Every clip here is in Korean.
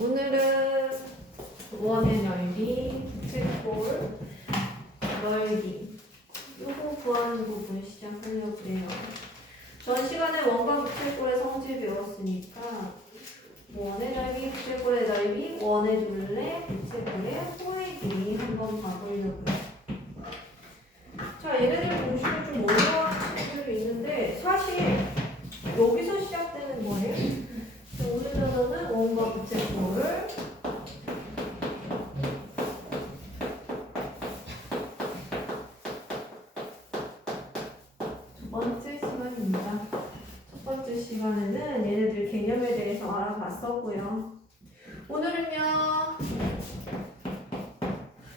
오늘은 원의 넓이, 부채꼴, 넓이 요거 구하는 부분 시작하려고 해요. 전 시간에 원과 부채꼴의 성질 배웠으니까 원의 넓이, 부채꼴의 넓이, 원의 둘레, 부채꼴의 호의 길이 한번 봐보려고요. 자, 얘네들 공식을 좀 어려워하는 친구들이 있는데 사실 여기서 시작되는 거예요. 오늘 단어는 원과 부채꼴을 첫 번째 시간입니다. 첫 번째 시간에는 얘네들 개념에 대해서 알아봤었고요. 오늘은요,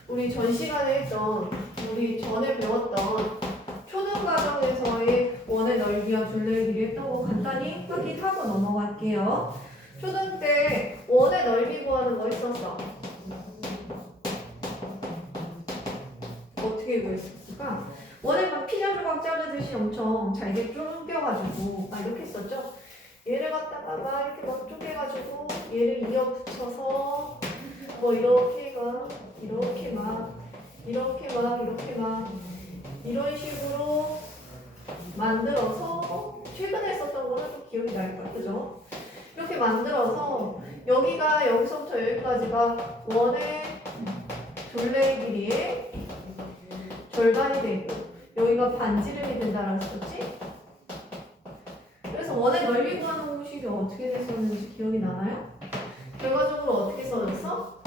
우리 전 시간에 했던, 우리 전에 배웠던 초등과정에서의 원의 넓이와 둘레의 길이 했던 거 간단히 확인하고 넘어갈게요. 초등 때 원의 넓이 구하는 거 있었어. 어떻게 구했을까? 원을 막 피자 조각 자르듯이 엄청 잘게 쪼개가지고 이렇게 했었죠? 얘를 갖다가 막 이렇게 막 쪼개가지고 얘를 이어 붙여서 뭐 이렇게 막 이렇게 막 이런 식으로 만들어서 최근에 했었던 거는 좀 기억이 날 거야, 그죠? 이렇게 만들어서 여기가 여기서부터 여기까지가 원의 둘레의 길이의 절반이 되고 여기가 반지름이 된다라고 했었지? 그래서 원의 넓이 구하는 공식이 어떻게 됐었는지 기억이 나나요? 결과적으로 어떻게 써졌어?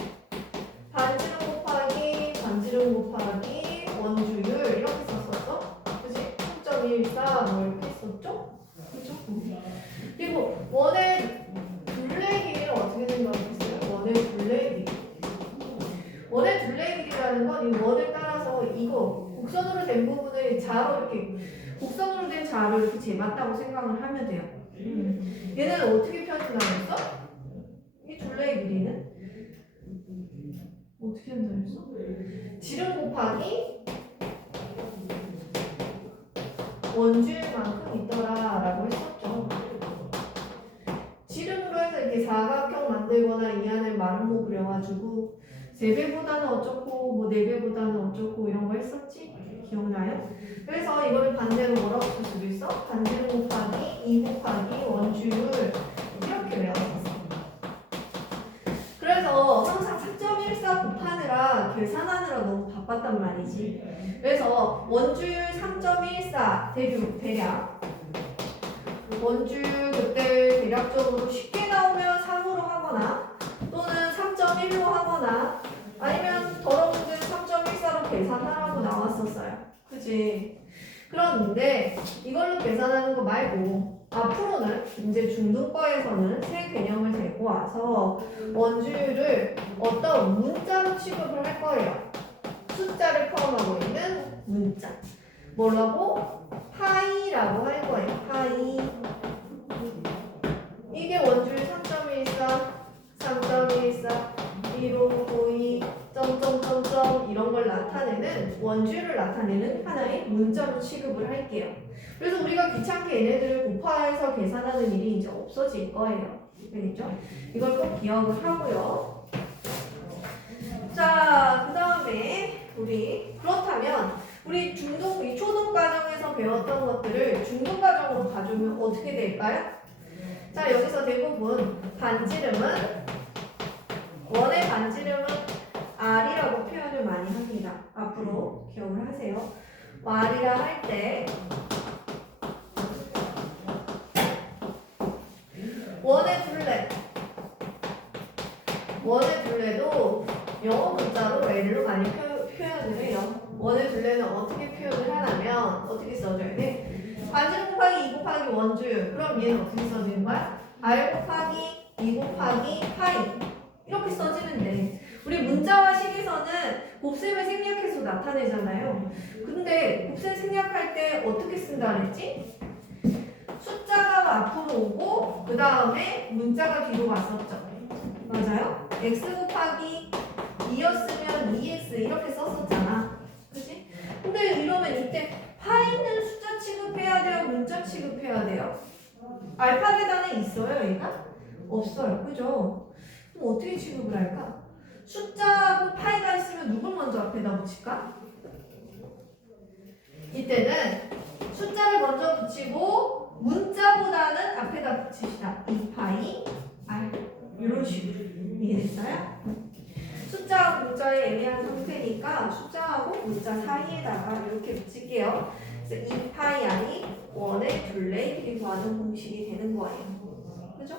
반지름 곱하기 원주율 이렇게 썼었어? 그치? 0.14 뭐 이렇게 했었죠? 그죠? 그리고 원의 둘레 길이를 어떻게 생각했어요? 원의 둘레 길이. 원의 둘레 길이라는 건 이 원을 따라서 이거 곡선으로 된 부분을 자로 이렇게 곡선으로 된 자로 이렇게 재봤다고 생각을 하면 돼요. 얘는 어떻게 표현한다고 했어? 이 둘레 길이는 어떻게 한다고 했어? 지름 곱하기 원주율만큼 있더라라고 했었죠. 지름으로 해서 이렇게 사각형 만들거나 이 안에 마름모 그려가지고 3배보다는 어쩌고 뭐 4배보다는 어쩌고 이런 거 했었지? 기억나요? 그래서 이거를 반대로 뭐라고 쓸 수도 있어? 반지름 곱하기 2 곱하기 원주율 이렇게 외웠었어. 그래서 항상 4.14 곱하느라 계산하느라 너무 바빴단 말이지. 그래서 원주율 3.14 대략 원주율 그때 대략적으로 쉽게 나오면 3으로 하거나 또는 3.1로 하거나 아니면 더러운 문제는 3.14로 계산하라고 나왔었어요. 그치? 그런데 이걸로 계산하는 거 말고 앞으로는 이제 중등과에서는 새 개념을 데리고 와서 원주율을 어떤 문자로 취급을 할 거예요. 숫자를 포함하고 있는 문자. 뭐라고? 파이라고 할 거예요. 파이. 이게 원주율 3.14, 159, 점점점점 이런 걸 나타내는 원주율을 나타내는 하나의 문자로 취급을 할게요. 그래서 우리가 귀찮게 얘네들을 곱해서 계산하는 일이 이제 없어질 거예요. 알겠죠? 이걸 꼭 기억을 하고요. 자, 그 다음에 그렇다면 우리 초등 과정에서 배웠던 것들을 중등 과정으로 가져오면 어떻게 될까요? 자, 여기서 대부분 원의 반지름은 R이라고 표현을 많이 합니다. 앞으로 기억을 하세요. R이라 할 때 원의 둘레도 영어 문자로 L로 많이 표현을 해요. 원의 둘레는 어떻게 표현을 하냐면 어떻게 써줘야 돼? 반지름 곱하기 2 곱하기 원주율. 그럼 얘는 어떻게 써지는 거야? R 곱하기 2 곱하기 파이 이렇게 써지는데 우리 문자와 식에서는 곱셈을 생략해서 나타내잖아요. 근데 곱셈 생략할 때 어떻게 쓴다 그랬지? 숫자가 앞으로 오고 그 다음에 문자가 뒤로 왔었죠. 맞아요? x 곱하기 2였으면 2x 이렇게 썼었잖아. 그치? 근데 이러면 이때 파이는 숫자 취급해야 돼요? 문자 취급해야 돼요? 알파 계단에 있어요, 얘가? 없어요. 그죠? 그럼 어떻게 취급을 할까? 숫자하고 파이가 있으면 누굴 먼저 앞에다 붙일까? 이때는 숫자를 먼저 붙이고 문자보다는 앞에다 붙이시다. 2파이 r 이런 식으로 이해됐어요? 숫자하고 문자의 애매한 상태니까 숫자하고 문자 사이에다가 이렇게 붙일게요. 그래서 2파이 r이 원의 둘레 길이 구하는 공식이 되는 거예요. 그죠?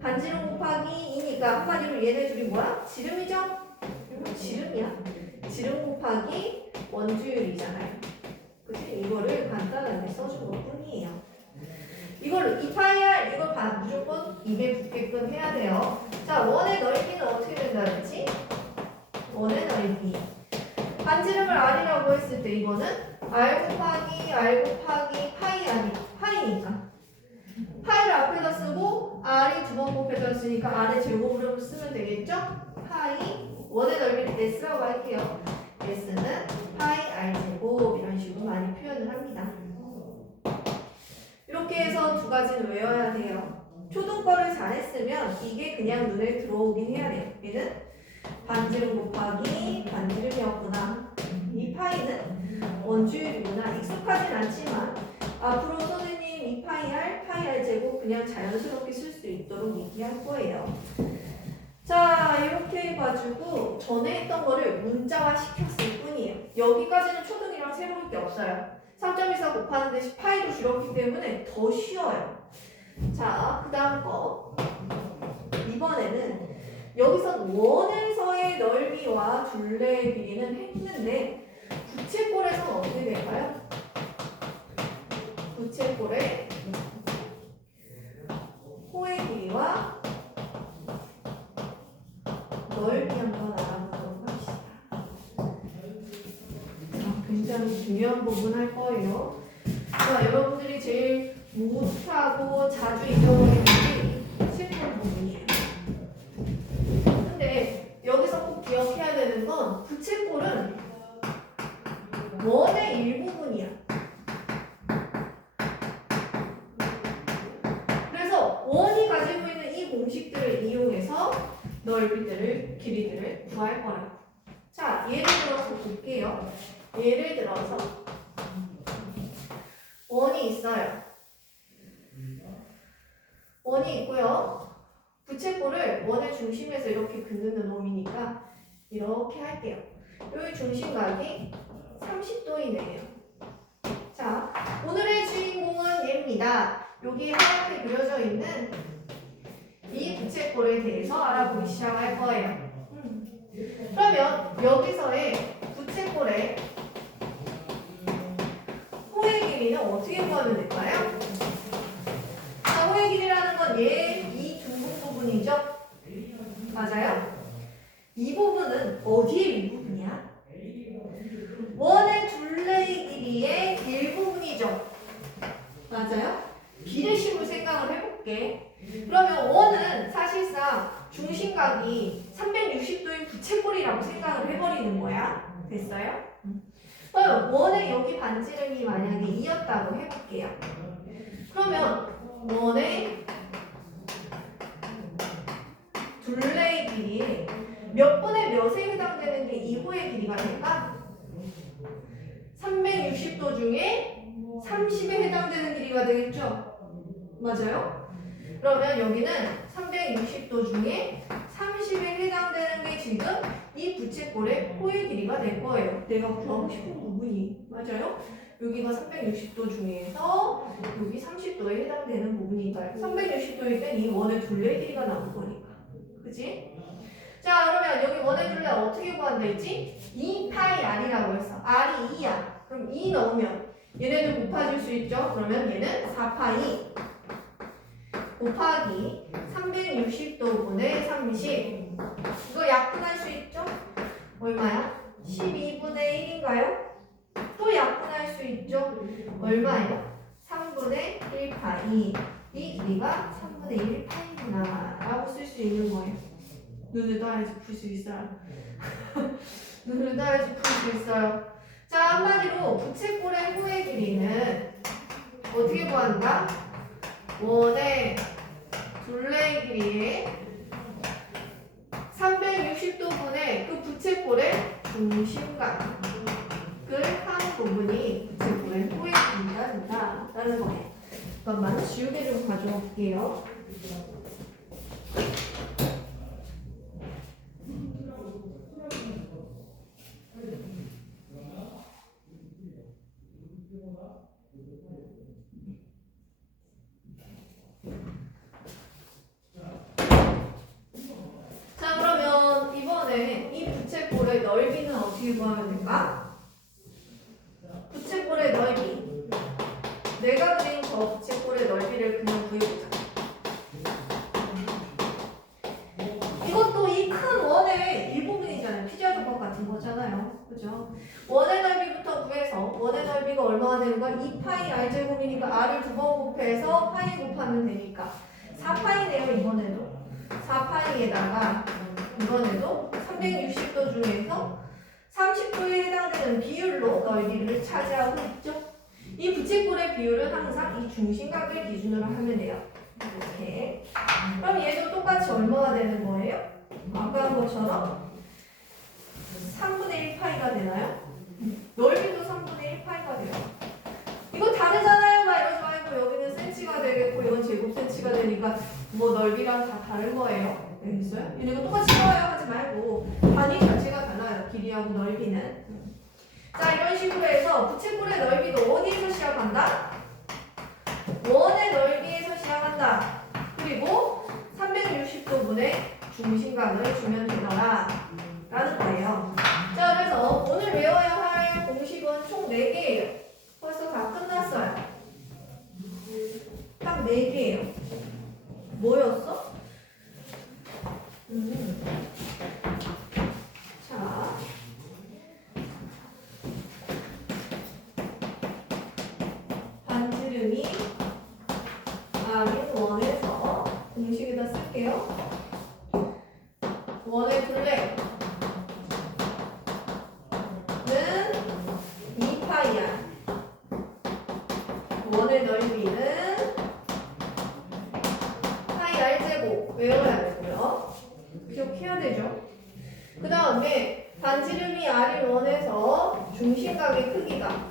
반지름 곱하기 2니까 한마디로 얘네 둘이 뭐야? 지름이죠? 이거 지름이야. 지름 곱하기 원주율이잖아요. 그치? 이거를 간단하게 써준 것 뿐이에요. 이걸 2파이R 이걸 무조건 입에 붙게끔 해야 돼요. 자, 원의 넓이는 어떻게 된다 그랬지? 원의 넓이. 반지름을 R이라고 했을 때 이거는 R 곱하기 파이 R이 파이니까. 파이를 앞에다 쓰고 R이 두 번 곱해져 있으니까 R의 제곱으로 쓰면 되겠죠? 파이 원의 넓이를 S라고 할게요. S는 파이 R 제곱 이런 식으로 많이 표현을 합니다. 이렇게 해서 두 가지는 외워야 돼요. 초등 거를 잘했으면 이게 그냥 눈에 들어오긴 해야 돼요. 얘는 반지름 곱하기 반지름이었구나. 이 파이는 원주율이구나. 익숙하진 않지만 앞으로 선생님 2파이 R 제곱 그냥 자연스럽게 쓸 수 있도록 얘기할 거예요. 자, 이렇게 해가지고 전에 했던 거를 문자화 시켰을 뿐이에요. 여기까지는 초등이랑 새로울 게 없어요. 3.14 곱하는 대신 파이도 줄었기 때문에 더 쉬워요. 자, 그 다음 거. 이번에는 여기서 원에서의 넓이와 둘레의 길이는 했는데 부채꼴에서는 어떻게 될까요? 부채꼴의 호의 길이와 넓이 한번 알아보도록 합시다. 굉장히 중요한 부분 할 거예요. 자, 여러분들이 제일 못하고 자주 잊어버리는 게 실전 부분이에요. 근데 여기서 꼭 기억해야 되는 건 부채꼴은 원의 일부분이야. 그래서 원이 가지고 있는 이 공식들을 이용해서 넓이들을, 길이들을 구할 거라고. 자, 예를 들어서 볼게요. 예를 들어서 원이 있어요. 원이 있고요. 부채꼴을 원의 중심에서 이렇게 긋는 놈이니까 이렇게 할게요. 여기 중심각이 30도이네요. 자, 오늘의 주인공은 얘입니다. 여기 하얗게 그려져 있는 이 부채꼴에 대해서 알아보기 시작할 거예요. 그러면 여기서의 부채꼴의 호의 길이는 어떻게 구하면 될까요? 자, 호의 길이라는 건 이 중심 부분이죠? 맞아요? 이 부분은 어디의 일부분이야? 원의 둘레의 길이의 일부분이죠? 맞아요? 비례식으로 생각을 해볼게. 그러면 원은 사실상 중심각이 360도인 부채꼴이라고 생각을 해버리는 거야. 됐어요? 그럼 원의 여기 반지름이 만약에 2였다고 해볼게요. 그러면 원의 둘레의 길이 몇 분의 몇에 해당되는 게 2호의 길이가 될까? 360도 중에 30에 해당되는 길이가 되겠죠? 맞아요? 그러면 여기는 360도 중에 30에 해당되는 게 지금 이 부채꼴의 호의 길이가 될 거예요. 내가 구하고 싶은 부분이. 맞아요? 여기가 360도 중에서 여기 30도에 해당되는 부분이니까요. 360도일 땐 이 원의 둘레의 길이가 나올 거니까. 그치? 자, 그러면 여기 원의 둘레 어떻게 구한다 했지? 2파이 R이라고 했어. R이 2야. 그럼 2 넣으면 얘네들 곱해질 수 있죠? 그러면 얘는 4파이 곱하기 360도분의 30. 이거 약분할 수 있죠? 얼마야? 12분의 1인가요? 또 약분할 수 있죠? 얼마예요? 3분의 1파이. 이 길이가 3분의 1파이구나 라고 쓸 수 있는 거예요. 눈을 떠야지 풀 수 있어요. 눈을 떠야지 풀 수 있어요. 자, 한마디로 부채꼴의 호의 길이는 어떻게 구한다? 원의 둘레의 길이의 중심각을 하는 부분이 부채꼴의 호의 길이가 된다라는 거예요. 잠깐만 지우개 좀 가져올게요. 자, 그러면 이번에 이 부채꼴의 넓이는 어떻게 구하면 될까? 부채꼴의 넓이. 내가 그린 저 부채꼴의 넓이를 그냥 구해보자. 이것도 이 큰 원의 일부분이잖아요. 피지아 조건 같은 거잖아요. 그죠? 원의 넓이부터 구해서 원의 넓이가 얼마가 되는 거야? 2파이 r제곱이니까 r을 두 번 곱해서 파이 곱하면 되니까 4파이네요. 이번에도 4파이에다가 이번에도 360도 중에서 30도에 해당되는 비율로 넓이를 차지하고 있죠. 이 부채꼴의 비율은 항상 이 중심각을 기준으로 하면 돼요. 이렇게. 그럼 얘도 똑같이 얼마가 되는 거예요? 아까 한 것처럼 3분의 1파이가 되나요? 넓이도 3분의 1파이가 돼요. 이거 다르잖아요. 막 이러지 말고 여기는 센치가 되겠고 이건 제곱 센치가 되니까 뭐 넓이랑 다 다른 거예요. 알겠어요? 이거 똑같이 써요 하지 말고 단위 자체가 달라요. 길이하고 넓이는. 자, 이런 식으로 해서 부채꼴의 넓이도 어디에서 시작한다? 원의 넓이에서 시작한다. 그리고 360도분의 중심각을 주면 되더라 라는 거예요. 자, 그래서 오늘 외워야 할 공식은 총 4개예요. 벌써 다 끝났어요. 딱 4개예요. 뭐였어? 자, 반지름이 R인 원에서 공식에다 쓸게요. 원의 둘레는 2파이야. 원의 넓이는 파이 r제곱 외워야 되고요. 기억해야 되죠. 그 다음에 반지름이 R인 원에서 중심각의 크기가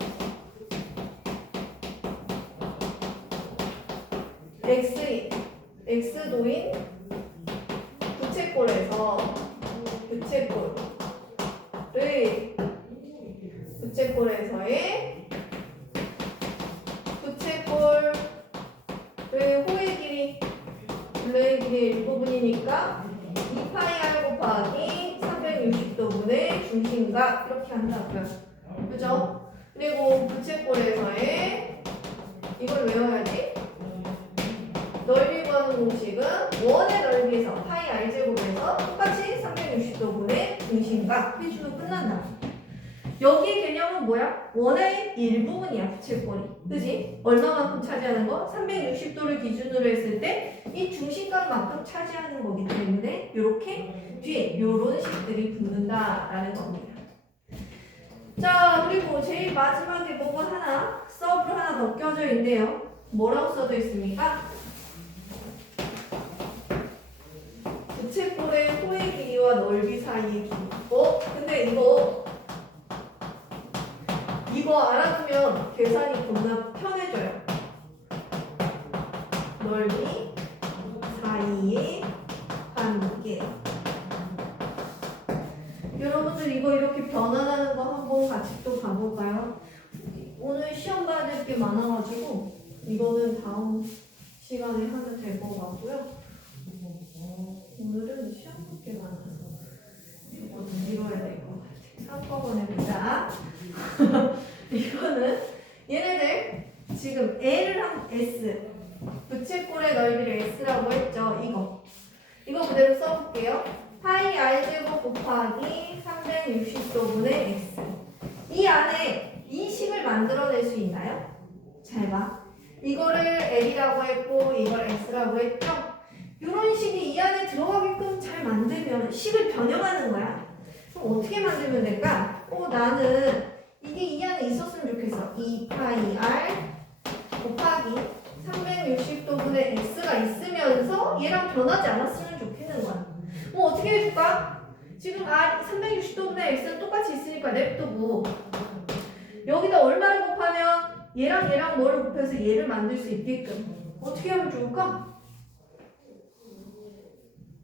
X도인 부채꼴에서의 호의 길이 둘레의 길이의 일부분이니까 2파이 r 곱하기 360도분의 중심각 이렇게 한다고요. 그죠? 그리고 부채꼴에서의 이걸 외워야지. 넓이 구하는 공식은 원의 넓이에서 파이 r제곱에서 똑같이 360도분의 중심각 해주면 끝난다. 여기 개념은 뭐야? 원의 일부분이야. 부채꼴이. 그지? 얼마만큼 차지하는 거? 360도를 기준으로 했을 때 이 중심각만큼 차지하는 거기 때문에 이렇게 뒤에 요런 식들이 붙는다라는 겁니다. 자, 그리고 제일 마지막에 뭐가 하나 서브로 하나 더 껴져 있네요. 뭐라고 써져 있습니까? 부채꼴의 호의 길이와 넓이 사이의 길이. 근데 이거 알아두면 계산이 겁나 편해져요. 넓이 사이의 관계. 여러분들 이거 이렇게 변환하는 거 한번 같이 또 가볼까요? 오늘 시험 봐야 될 게 많아가지고 이거는 다음 시간에 하면 될 것 같고요. 오늘은 시험 볼 게 많아서 이거는 미뤄야 될 것 같아요. 한꺼번에 보자. 이거는 얘네들 지금 L랑 S 부채꼴의 넓이를 S라고 했죠. 이거 그대로 써볼게요. 파이 r제곱 곱하기 360도분의 X. 이 안에 이 식을 만들어낼 수 있나요? 잘 봐. 이거를 L이라고 했고 이걸 S라고 했죠. 이런 식이 이 안에 들어가게끔 잘 만들면 식을 변형하는 거야. 그럼 어떻게 만들면 될까? 나는 이게 이 안에 있었으면 좋겠어. 2파이 r 곱하기 360도분의 x가 있으면서 얘랑 변하지 않았으면 좋겠는 거야. 어떻게 해줄까? 지금 R 360도분의 x는 똑같이 있으니까 냅두고 여기다 얼마를 곱하면 얘랑 얘랑 뭐를 곱해서 얘를 만들 수 있게끔 어떻게 하면 좋을까?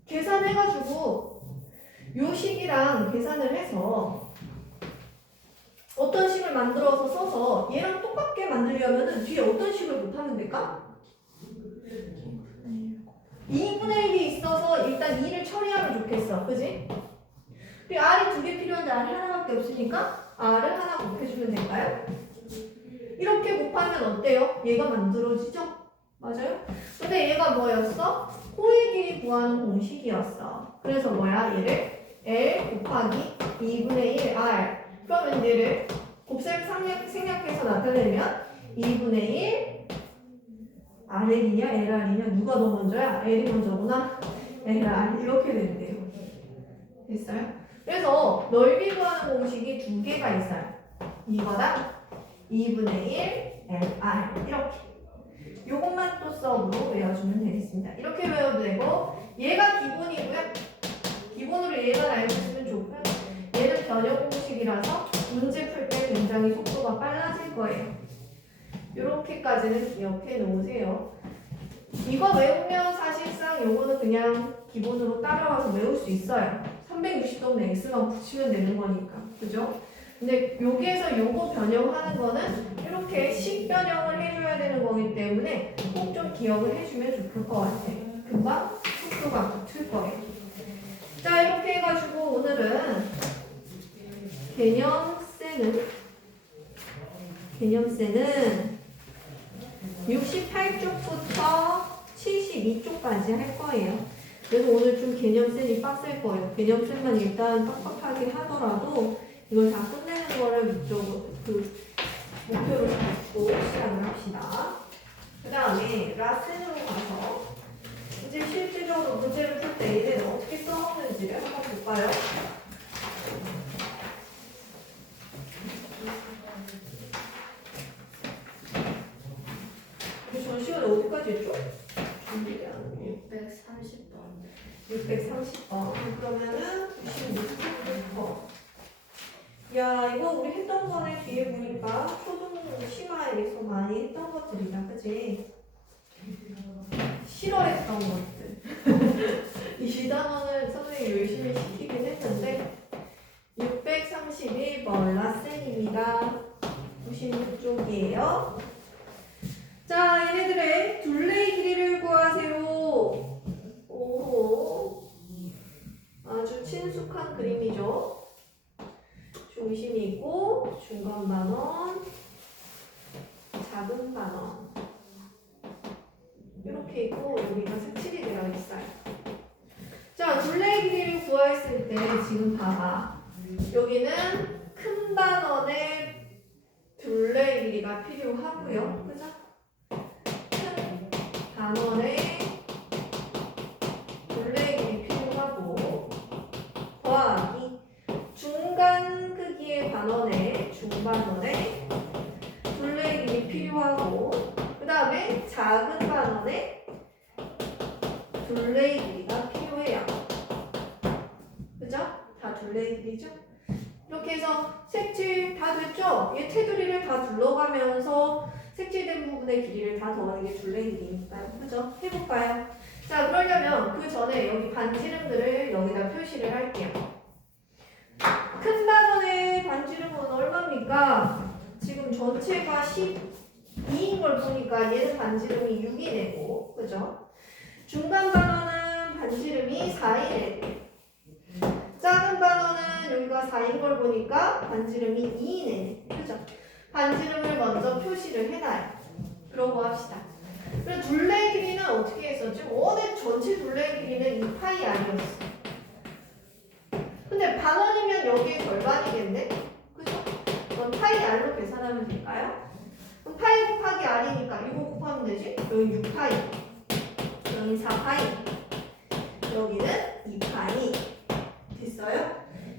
계산해가지고 요 식이랑 계산을 해서 어떤 식을 만들어서 써서 얘랑 똑같게 만들려면은 뒤에 어떤 식을 곱하면 될까? 2분의 1이 있어서 일단 2를 처리하면 좋겠어. 그지? 그리고 R이 두 개 필요한데 R 하나밖에 없으니까 R을 하나 곱해주면 될까요? 이렇게 곱하면 어때요? 얘가 만들어지죠? 맞아요? 근데 얘가 뭐였어? 호의 길이 구하는 공식이었어. 그래서 뭐야? 얘를 L 곱하기 2분의 1 R. 그러면 얘를 곱셈 생략해서 나타내면 2분의 1 RL이냐 LR이냐 누가 더 먼저야? L이 먼저구나. LR 이렇게 된대요. 됐어요? 그래서 넓이 구하는 공식이 두 개가 있어요. 이거랑 2분의 1 LR 이렇게. 요것만 또 서브로 외워주면 되겠습니다. 이렇게 외워도 되고 얘가 기본이고요. 기본으로 얘만 알고 있으면 좋고요. 얘는 변형 공식이라서 문제 풀 때 굉장히 속도가 빨라질 거예요. 이렇게까지는 기억해 놓으세요. 이거 외우면 사실상 요거는 그냥 기본으로 따라와서 외울 수 있어요. 360도는 x만 붙이면 되는 거니까. 그죠? 근데 여기에서 요거 변형하는 거는 이렇게 식 변형을 해줘야 되는 거기 때문에 꼭 좀 기억을 해주면 좋을 것 같아요. 금방 속도가 붙을 거예요. 자, 이렇게 해가지고 오늘은 개념세는 68쪽부터 72쪽까지 할 거예요. 그래서 오늘 좀 개념센이 빡셀 거예요. 개념센만 일단 빡빡하게 하더라도 이걸 다 끝내는 거를 목표를 갖고 시작을 합시다. 그 다음에 라센으로 가서 이제 실질적으로 문제를 풀 때 얘는 어떻게 써먹는지를 한번 볼까요? 전 시간에 어디까지 했죠? 630번. 630번. 그러면은 96부터. 야, 이거 우리 했던 거네. 뒤에 보니까 초등 심화에서 많이 했던 것들이다. 그치? 싫어했던 것들. 이 단원을 선생님이 열심히 시키긴 했는데 631번 라센입니다. 96쪽이에요. 자, 얘네들의 둘레의 길이를 구하세요. 오, 아주 친숙한 그림이죠. 중심이 있고 중간 반원, 작은 반원 이렇게 있고 여기가 색칠이 되어 있어요. 자, 둘레의 길이를 구했을 때 지금 봐봐. 여기는 큰 반원의 둘레의 길이가 필요하고요. 그죠? 큰 반원의 둘레의 길이 필요하고 더하기 중간 크기의 반원의 중반원의 둘레의 길이 필요하고 그 다음에 작은 반원의 둘레의 길이가 필요해요. 그죠? 다 둘레의 길이죠? 이렇게 해서 색칠 다 됐죠? 얘 테두리를 다 둘러가면서 색칠된 부분의 길이를 다 더하는 게 둘레의 길이니까요. 그죠? 해볼까요? 자, 그러려면 그 전에 여기 반지름들을 여기다 표시를 할게요. 큰 반원의 반지름은 얼마입니까? 지금 전체가 12인 걸 보니까 얘는 반지름이 6이네고, 그죠? 중간 반원은 반지름이 4이네고, 작은 반원은 여기가 4인 걸 보니까 반지름이 2이네, 그죠? 반지름을 먼저 표시를 해놔요. 그러고 합시다. 그리고 둘레의 길이는 어떻게 했었지? 원의 전체 둘레의 길이는 2파이 R이었어. 근데 반원이면 여기에 절반이겠네? 그죠? 그럼 파이 R로 계산하면 될까요? 그럼 파이 곱하기 R이니까 이거 곱하면 되지? 여기 6파이, 여기 4파이, 여기는 2파이. 됐어요?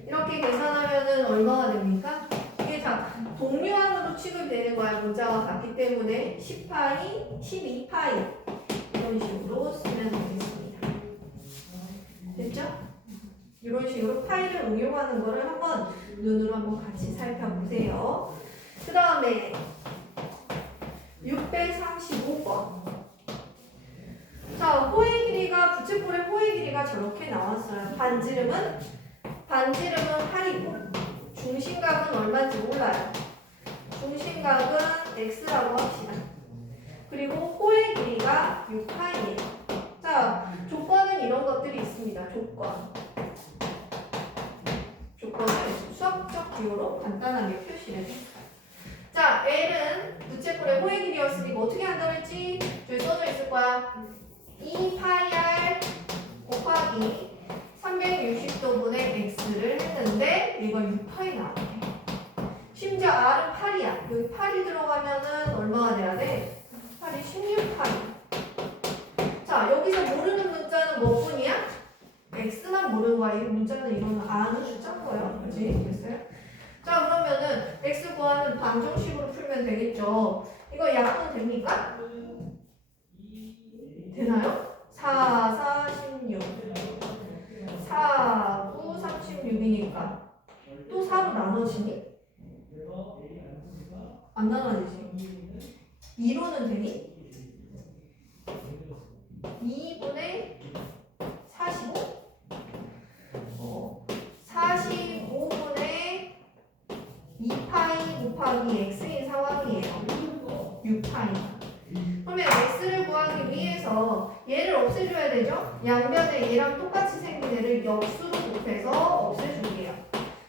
이렇게 계산하면은 얼마가 됩니까? 이게 다 동류항으로 취급되는 거야. 문자가 같기 때문에 10파이, 12파이 이런 식으로 쓰면 되겠습니다. 됐죠? 이런 식으로 파일을 응용하는 거를 한번 눈으로 한번 같이 살펴보세요. 그 다음에 635번. 자, 호의 길이가 부채꼴의 호의 길이가 저렇게 나왔어요. 반지름은 8이고 중심각은 얼마인지 몰라요. 중심각은 x라고 합시다. 그리고 호의 길이가 6파이예요. 자, 조건은 이런 것들이 있습니다. 조건을 수학적 기호로 간단하게 표시를 했어요. 자, L은 부채꼴의 호의 길이였으니까 어떻게 한다고 했지? 저기 써져 있을 거야. 2파이 곱하기 360도분의 x를 했는데 이거 6파이 나오네. 심지어 r은 8이야. 여기 8이 들어가면은 얼마가 돼야 돼? 8이 16파이. 자, 여기서 모르는 문자는 몇 분이야? x만 모르는 거야. 이 문자는 이거는 아는 숫자인 거예요. 그치? 됐어요? 자, 그러면은 x 구하는 방정식으로 풀면 되겠죠. 이거 약분 됩니까? 되나요? 4, 4, 16 4, 9, 36이니까 또 4로 나눠지니? 안 나눠지지? 2로는 되니? 2분의 45? 45분의 2파이 곱하기 x인 상황이에요. 6파이. 그러면 x를 구하기 위해서 얘를 없애줘야 되죠? 양변에 얘랑 똑같이 생긴 애를 역수로 곱해서 없애줄게요.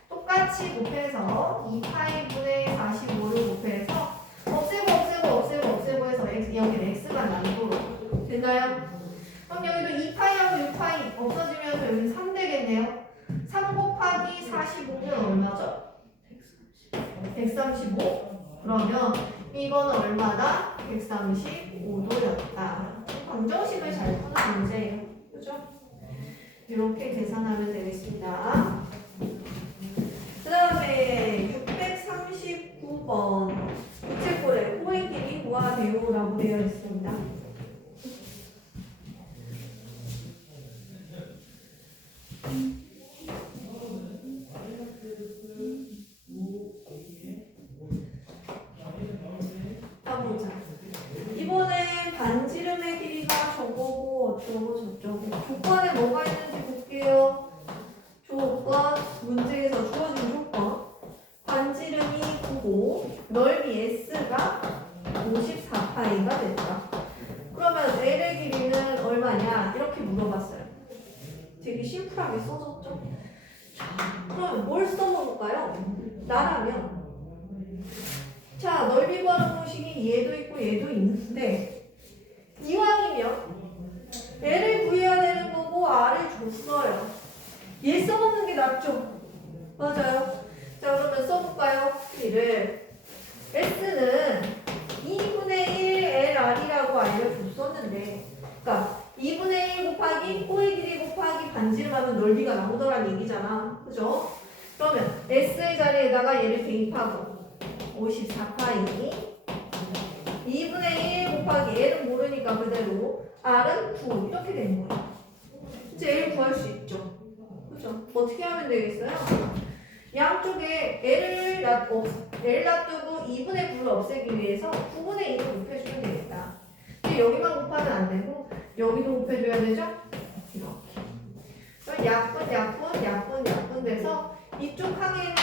똑같이 곱해서 2파이분의 45를 곱해서 없애고 해서 여기는 x가 남도록 됐나요? 그럼 여기도 2파이하고 6파이 없어지면서 여기는 3 되겠네요. 3 곱하기 45면 얼마죠? 135. 그러면 이거는 얼마다? 135도였다. 방정식을 잘 푸는 문제예요. 그죠? 이렇게 계산하면 되겠습니다. 그 다음에 639번 부채꼴의 호의 길이 구하되오라고 되어 있습니다. 가보자. 이번엔 반지름의 길이가 저거고 어쩌고 저쩌고 조건에 뭐가 있는지 볼게요. 조건, 문제에서 주어진 조건. 반지름이 9고 넓이 S가 54파이가 됐다. 그러면 L의 길이는 얼마냐? 이렇게 물어봤어요. 되게 심플하게 써줬죠? 그럼 뭘 써먹을까요? 나라면 자, 넓이 구하는 공식이 얘도 있고 얘도 있는데 이왕이면 L을 구해야 되는 거고 R을 줬어요. 얘 써먹는 게 낫죠? 맞아요. 자, 그러면 써볼까요? 이를 S는 2분의 1 LR이라고 알려줬었는데 그러니까 2분의 1 곱하기 호의 길이 곱하기 반지름 하면 넓이가 나오더란 얘기잖아. 그죠? 그러면 S의 자리에다가 얘를 대입하고 54파이 2분의 1 곱하기 L은 모르니까 그대로 R은 9 이렇게 되는 거예요. 이제 L 구할 수 있죠. 그죠? 어떻게 하면 되겠어요? 양쪽에 L 놔두고 2분의 9를 없애기 위해서 9분의 2를 곱해주면 되겠다. 근데 여기만 곱하면 안 되고 여기도 곱해줘야 되죠? 이렇게. 약분 돼서 이쪽 항에는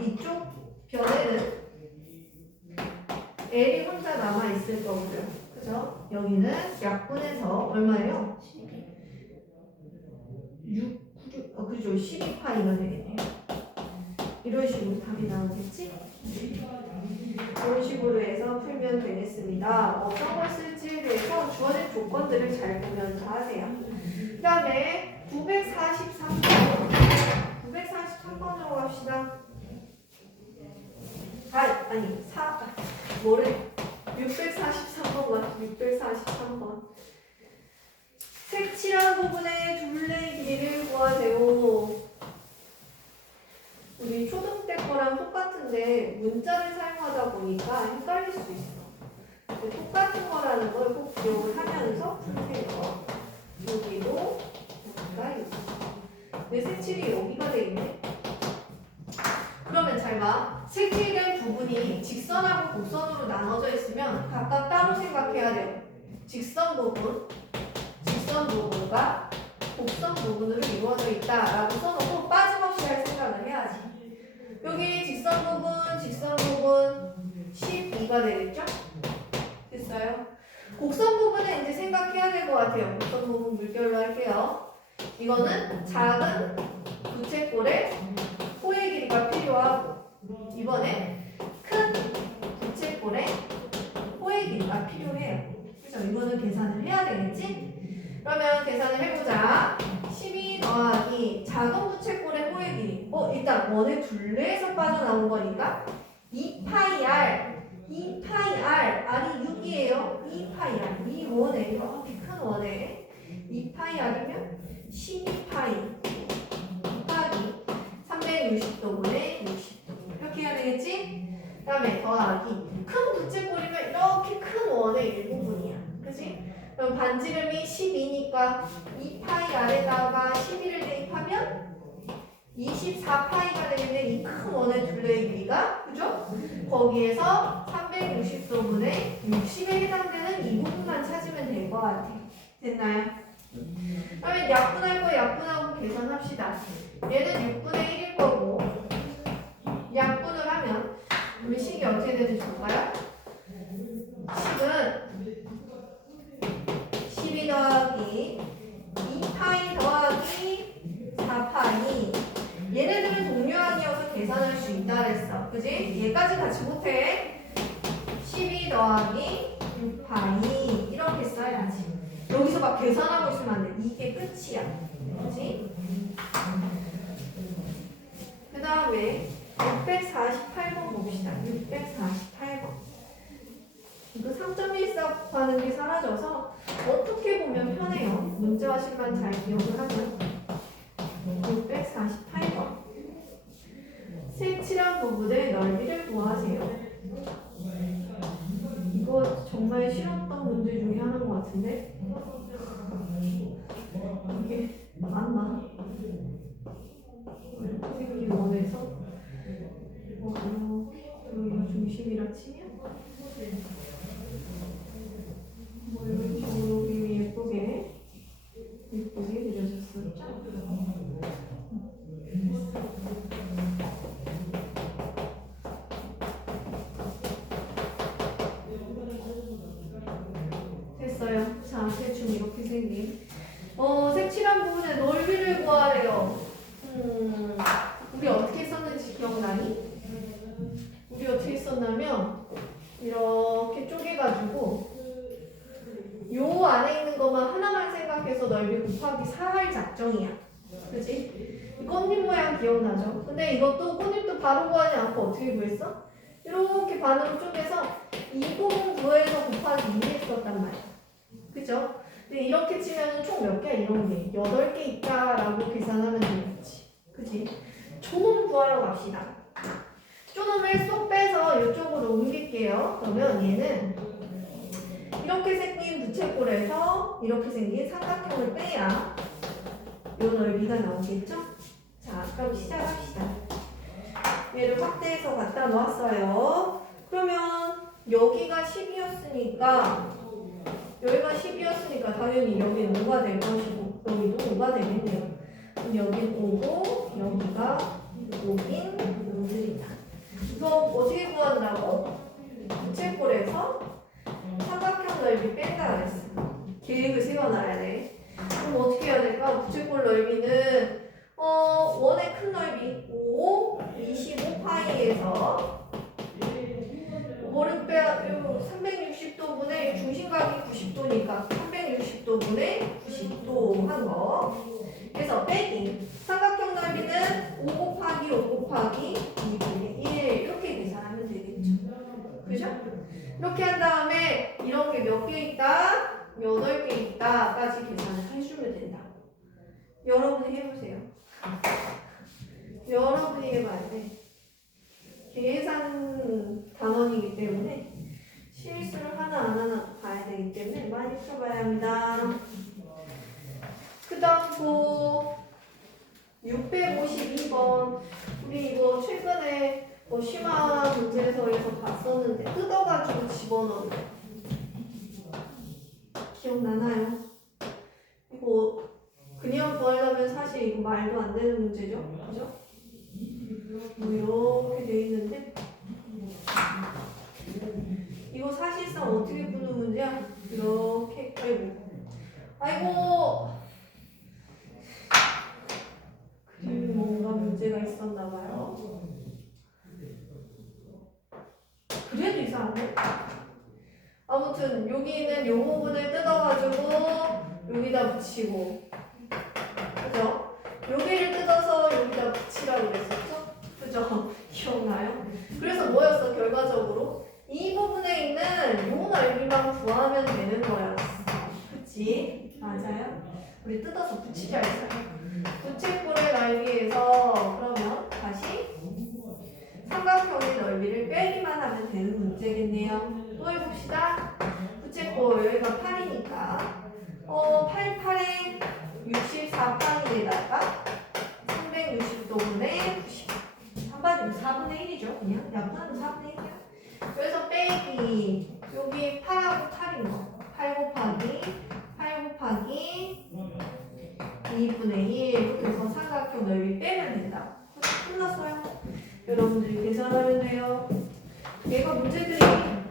이쪽 변에는 L이 혼자 남아있을 거고요. 그죠? 여기는 약분해서 얼마예요? 그죠? 12파이가 되겠네요. 이런 식으로 답이 나오겠지? 이런 식으로 해서 풀면 되겠습니다. 어떤 걸 쓸지에 대해서 주어진 조건들을 잘 보면서 하세요. 그 다음에 943번으로 갑시다. 뭐래? 643번 643번. 색칠한 부분의 둘레 길이를 구하세요. 우리 초등 때 거랑 똑같은데 문자를 사용하다 보니까 헷갈릴 수 있어. 똑같은 거라는 걸 꼭 기억을 하면서 풀세요. 여기도 여기가 있어. 내 색칠이 여기가 되겠네. 그러면 잘 봐. 색칠된 부분이 직선하고 곡선으로 나눠져 있으면 각각 따로 생각해야 돼요. 직선 부분과 곡선 부분으로 이루어져 있다라고 써놓고 빠짐없이 할 생각을 해야지. 여기 직선 부분 12가 되겠죠? 됐어요? 곡선 부분은 이제 생각해야 될 것 같아요. 곡선 부분 물결로 할게요. 이거는 작은 부채꼴의 호의 길이가 필요하고, 이번에 큰 부채꼴의 호의 길이가 필요해요. 그래서 이거는 계산을 해야 되겠지? 그러면 계산을 해보자. 12 더하기 작은 부채꼴의 호의 길이. 일단 원의 둘레에서 빠져나온 거니까 2파이 r, r이 6이에요. 2파이 r, 이 원에, 이렇게 큰 원에 2파이 r이면 12파이 곱하기 360도분의 60도. 이렇게 해야 되겠지? 그 다음에 더하기 큰 부채꼴이면 이렇게 큰 원의 일부분이야. 그치? 그럼 반지름이 12니까 2파이 r에다가 12를 대입하면 24파이가 되겠네. 이 큰 원의 둘레의 길이가. 그죠? 거기에서 360도분의 60에 해당되는 이 부분만 찾으면 될 것 같아. 됐나요? 그러면 약분할 거 약분하고 계산합시다. 얘는 6분의 1일 거고, 약분을 하면 우리 식이 어떻게 되는지 볼까요? 식은 12 더하기 2파이 더하기 4파이. 얘네들은 동류항이어서 계산할 수 있다 그랬어. 그지? 얘까지 같이 못해. 12 더하기 6파이 이렇게 써야지. 여기서 막 계산하고 있으면 안 돼. 이게 끝이야. 그지? 그 다음에 648번 봅시다. 648번. 이거 3.14 하는 게 사라져서 어떻게 보면 편해요. 문자화식만 잘 기억을 하면. 648번. 색칠한 부분의 넓이를 구하세요. 이거 정말 쉬웠던 문제 중에 하나인 것 같은데 이게 맞나? 선생님이 원해서 여기가 중심이라 치면 이런 식으로 예쁘게 그려졌었죠? 됐어요. 자, 대충 이렇게 생긴 색칠한 부분의 넓이를 구하래요. 우리 어떻게 썼는지 기억나니? 우리 어떻게 썼냐면 이렇게 쪼개가지고 요 안에 있는 것만 하나만 생각해서 넓이 곱하기 4할 작정이야. 그치? 이 꽃잎 모양 기억나죠? 근데 이것도 꽃잎도 바로 구하지 않고 어떻게 구했어? 이렇게 반으로 쪼개서 이 부분 구해서 곱하기 2 했었단 말이야. 그죠? 근데 이렇게 치면 총 몇 개야? 이런 게 8개 있다라고 계산하면 되겠지. 그치? 초놈 구하러 갑시다. 초놈을 쏙 빼서 이쪽으로 옮길게요. 그러면 얘는 이렇게 생긴 부채꼴에서 이렇게 생긴 삼각형을 빼야 이 넓이가 나오겠죠? 자, 그럼 시작합시다. 얘를 확대해서 갖다 놓았어요. 그러면 여기가 10이었으니까 여기가 10이었으니까 당연히 여기는 5가 될 것이고 여기도 5가 되겠네요. 그럼 여긴 5고 여기가 5인 5들이다. 이거 어떻게 구한다고? 부채꼴에서 삼각형 넓이 뺀다 그랬어. 계획을 세워놔야 돼. 그럼 어떻게 해야 될까? 부채꼴 넓이는 원의 큰 넓이 5, 25파이에서 뭐를 빼야 360도분의 중심각이 90도니까 360도분의 90도 한 거. 그래서 빼기 삼각형 넓이는 5 곱하기 5 곱하기 2분의 1 이렇게 계산하면 되겠죠. 그죠? 이렇게 한 다음에 이런 게 몇 개 있다? 8개 있다까지 계산을 해주면 된다. 여러분이 해보세요. 여러분이 해봐야 돼. 계산 단원이기 때문에 실수를 하나 안 하나 봐야 되기 때문에 많이 펴봐야 합니다. 그 다음 거 6 652번. 우리 이거 최근에 심화 문제서에서 봤었는데 뜯어가지고 집어넣는 기억나나요? 이거 그냥 구하려면 사실 이거 말도 안 되는 문제죠? 그죠? 뭐 이렇게 돼 있는데 이거 사실상 어떻게 푸는 문제야? 이렇게 아이고 그림 뭔가 문제가 있었나 봐요. 그래도 이상한데? 아무튼 여기는 요 부분을 뜯어가지고 여기다 붙이고 그죠? 여기를 뜯어서 여기다 붙이라고 그랬었죠? 그죠? 기억나요? 그래서 뭐였어 결과적으로? 이 부분에 있는 요 넓이만 구하면 되는 거였어. 그치? 맞아요? 우리 뜯어서 붙이자 했어요. 부채꼴의 넓이에서 그러면 다시 삼각형의 넓이를 빼기만 하면 되는 문제겠네요. 또 해봅시다. 부채꼴 여기가 8이니까 88에 64판에다가 360도분의 90 한반으로 4분의 1이죠. 그냥 약분하면 4분의 1이야. 그래서 빼기 여기 8하고 8인 거 8 곱하기 2분의 1 그래서 삼각형 넓이 빼면 된다. 끝났어요. 여러분들이 계산하면 돼요. 얘가 문제들이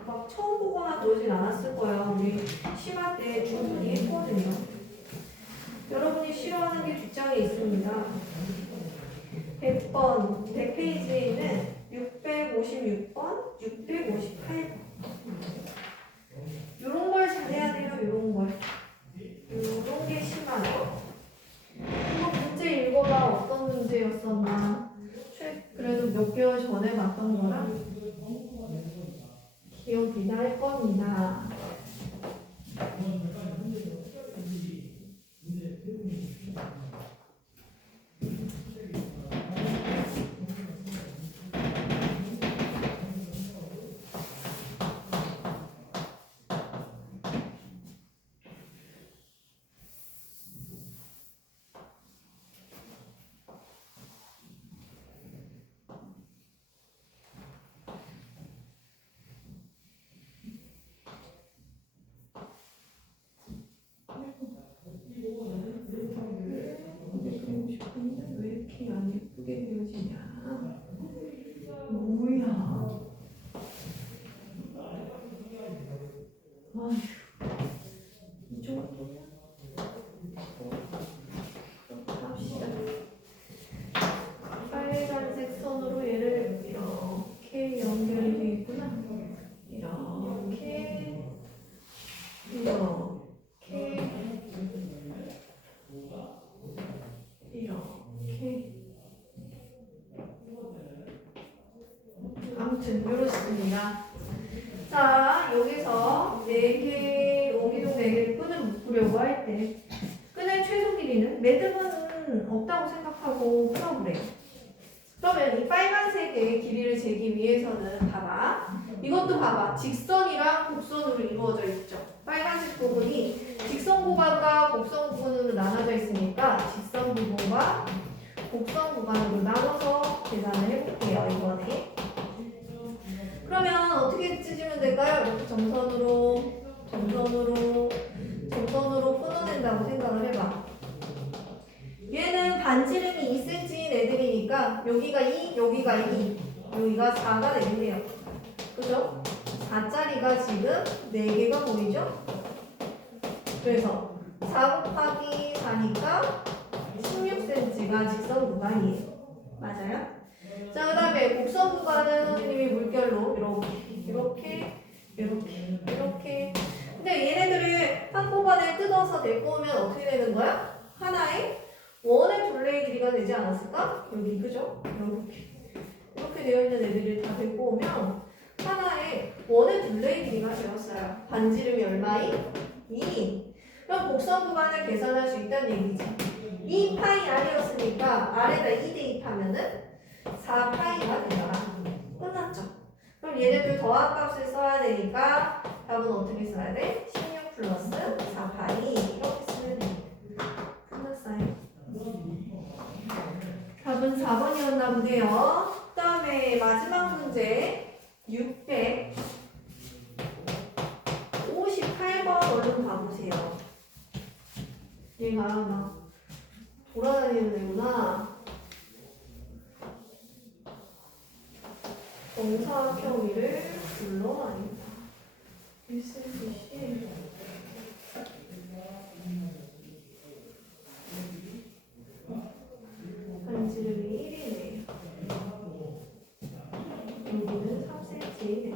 막 처음 보거나 그러진 않았을 거야. 우리 심화 때 충분히 했거든요. 여러분이 싫어하는 게 뒷장에 있습니다. 100번, 100페이지에 있는 656번, 658번. 요런 걸 잘해야 돼요, 요런 걸. 요런 게 심하죠. 한번 문제 읽어봐. 어떤 문제였었나. 그래도 몇 개월 전에 봤던 거라 기억이 날 겁니다. 왜 이렇게 안 예쁘게 그려지냐? 뭐야? 아휴, 이 정도면 합시다. 빨간색 선으로 얘를 이렇게 연결이 되어 있구나. 이렇게 아무튼 이렇습니다. 자, 여기서 4개, 오기둥 4개를 끈을 묶으려고 할 때 끈의 최소 길이는 매듭은 없다고 생각하고 풀어보래요. 그러면 이 빨간색의 길이를 재기 위해서는 봐봐. 이것도 봐봐. 직선이랑 곡선으로 이루어져 있죠. 빨간색 부분이 직선 구간과 곡선 구간으로 나눠져 있으니까 직선 부분과 곡선 구간으로 나눠서 계산을 해볼게요. 이번에. 그러면 어떻게 찢으면 될까요? 이렇게 점선으로 끊어낸다고 생각을 해봐. 얘는 반지름이 2cm인 애들이니까 여기가 2, 여기가 2, 여기가 4가 되겠네요. 그죠? 4짜리가 지금 4개가 보이죠? 그래서 4 곱하기 4니까 16cm가 직선 구간이에요. 맞아요? 자, 그 다음에 곡선 구간은 선생님이 물결로 이렇게 근데 얘네들을 한꺼번에 뜯어서 데리고 오면 어떻게 되는 거야? 하나의 원의 둘레의 길이가 되지 않았을까? 여기 그죠? 이렇게 되어 있는 애들을 다 데리고 오면 하나의 원의 둘레의 길이가 되었어요. 반지름이 얼마이? 2. 그럼 곡선 구간을 계산할 수 있다는 얘기지. 2파이 r이었으니까 r에다 2 대입하면은 4파이가 되더라. 끝났죠? 그럼 얘네들 더한값을 써야 되니까 답은 어떻게 써야 돼? 16 플러스 4파이 이렇게 쓰면 됩니다. 끝났어요. 답은 4번이었나 보네요. 그 다음에 마지막 문제 658번 얼른 봐보세요. 얘가 막 돌아다니는 애구나. 정사각형위를 둘러다닌다. 1cm씩 반지름이 1이네요. 여기는 3cm네요.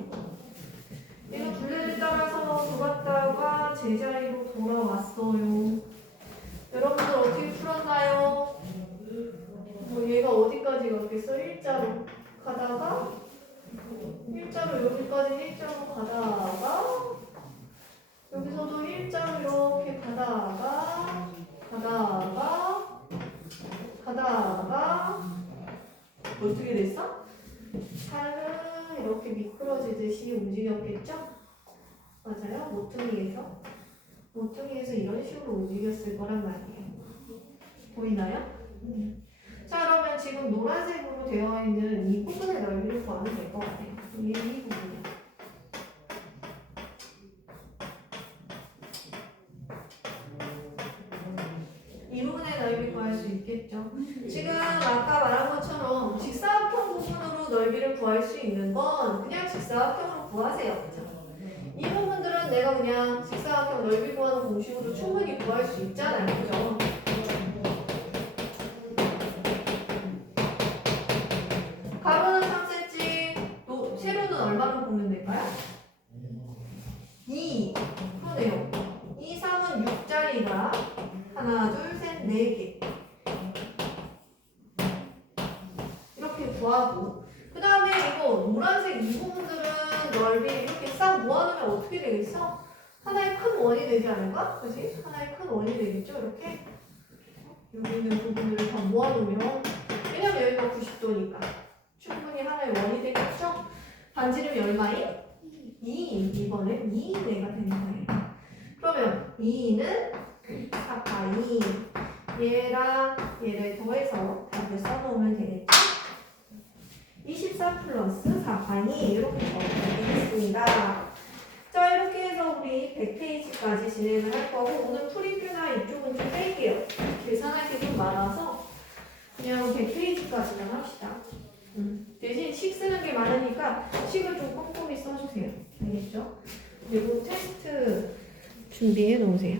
얘가 둘레를 따라서 돌았다가 제자리로 돌아왔어요. 여러분들 어떻게 풀었나요? 뭐 얘가 어디까지 갔겠어? 일자로 가다가 일자로 여기까지 일자로 가다가 여기서도 일자로 이렇게 가다가 어떻게 됐어? 팔은 이렇게 미끄러지듯이 움직였겠죠? 맞아요? 모퉁이에서 이런 식으로 움직였을 거란 말이에요. 보이나요? 자, 그러면 지금 노란색으로 되어 있는 이 부분의 넓이를 구하면 될 것 같아요. 이 부분이요. 이 부분의 넓이 구할 수 있겠죠. 지금 아까 말한 것처럼 직사각형 부분으로 넓이를 구할 수 있는 건 그냥 직사각형으로 구하세요. 그죠? 이 부분들은 내가 그냥 직사각형 넓이 구하는 공식으로 충분히 구할 수 있잖아요. 그죠? 가로는 3cm, 세로는 얼마로 보면 될까요? 2. 그러네요. 2, 3은 6자리가 하나, 둘, 셋, 4개. 이렇게 구하고. 그 다음에 이거 노란색 이 부분들은 넓이 이렇게 싹 모아놓으면 어떻게 되겠어? 하나의 큰 원이 되지 않을까? 그지? 하나의 큰 원이 되겠죠? 이렇게. 여기 있는 부분들을 다 모아놓으면. 왜냐면 여기가 90도니까. 충분히 하나의 원이 되겠죠? 반지름이 얼마인? 2. 이번엔 2내가 되는 거예요. 그러면 2는 4파이 얘랑 얘를 더해서 답을 써놓으면 되겠죠? 24 플러스 4파이 이렇게 적으면 되겠습니다. 자, 이렇게 해서 우리 100페이지까지 진행을 할 거고 오늘 프리뷰나 이쪽은 좀 뺄게요. 계산할 게 좀 많아서 그냥 100페이지까지만 합시다. 대신 식 쓰는 게 많으니까 식을 좀 꼼꼼히 써주세요. 알겠죠? 그리고 테스트 준비해 놓으세요.